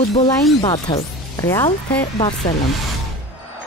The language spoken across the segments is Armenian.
Ֆուտբոլային բաթլ, Ռեալ թե Բարսելոն։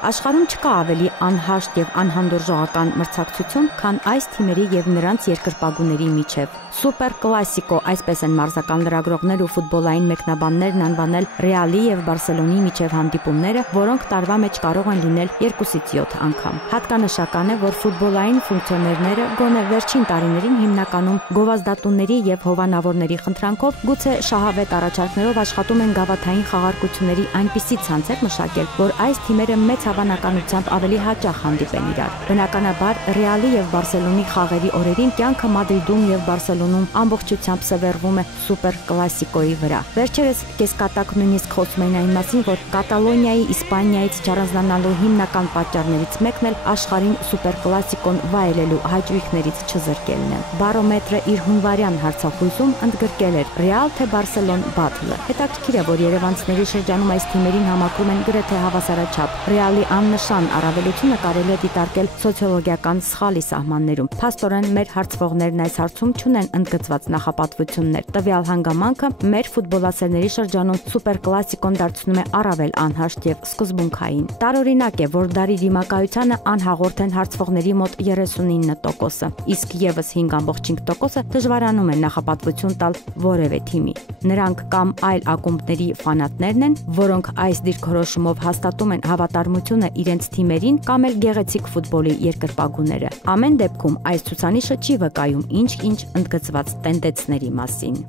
Աշխարհում չկա ավելի անհաշտ եւ անհանդուրժողական մրցակցություն, քան այս թիմերի եւ նրանց երկրպագուների միջև։ Սուպեր կլասիկո, այսպես են մարզական լրագրողներ ու ֆուտբոլային մեկնաբաններն անվանել Ռեալի եւ Բարսելոնի միջև հանդիպումները, որոնք տարվա մեջ կարող են լինել 2-ից 7 անգամ։ Հատկանշական է, որ ֆուտբոլային ֆունկցիոներները գոնե վերջին տարիներին հիմնականում գովազդատուների եւ հովանավորների խնդրանքով, գուցե շահավետ առաջարկներով աշխատում են գավաթային խաղարկությունների այնպիսի ցանցեր մշակել, որ այս թիմերը մեծ հավանականությամբ ավելի հաճախ հանդիպեն իրար։ Բնականաբար Ռեալի եւ Բարսելոնի խաղերի օրերին կյանքը Մադրիդում եւ Բարսելոնում ամբողջությամբ սվերվում է սուպեր կլասիկոյի վրա։ Վերջերս կեսկատակ նույնիսկ խոսում էին այն մասին, որ Կատալոնիայի Իսպանիայից չառանձնանալու հիմնական պատճառներից մեկն էլ աշխարհին սուպեր կլասիկոն վայելելու հաճույքներից չզրկելն է։ Բարոմետրը իր հունվարյան հարցախույսում ընդգրկել էր Ռեալ թե Բարսելոն բաթլը։ Հետաքրքիր է, որ երևանցիների շրջանում այս թիմերին համակրում են գրեթե հավասարաչափ։ Ռեալի աննշան առավելությունը կարելի է դիտարկել սոցիոլոգիական սխալի սահմաններում։ Փաստորեն մեր հարցվողներն այս հարցում չունեն ընդգծված նախապատվություններ։ Տվյալ հանգամանքը մեր ֆուտբոլասերների շրջանում սուպեր կլասիկոն դարձնում է առավել անհաշտ եւ սկզբունքային։ Տարօրինակ է, որ դարի դիմակայությանը անհաղորդ են հարցվողների մոտ 39%, իսկ եւս 5.5%-ը դժվարանում են նախապատվություն տալ որևէ թիմի։ Նրանք կամ այլ ակումբների ֆանատներն են, որոնք այս դիրքորոշումով հաստատում են հավատարմությունը իրենց թիմերին, կամ էլ գեղեցիկ ֆուտբոլի երկրպագուները։ Ամեն դեպքում այս ցուցանիշը չի վկայում ինչ-ինչ ընդգծված տենդեցների մասին։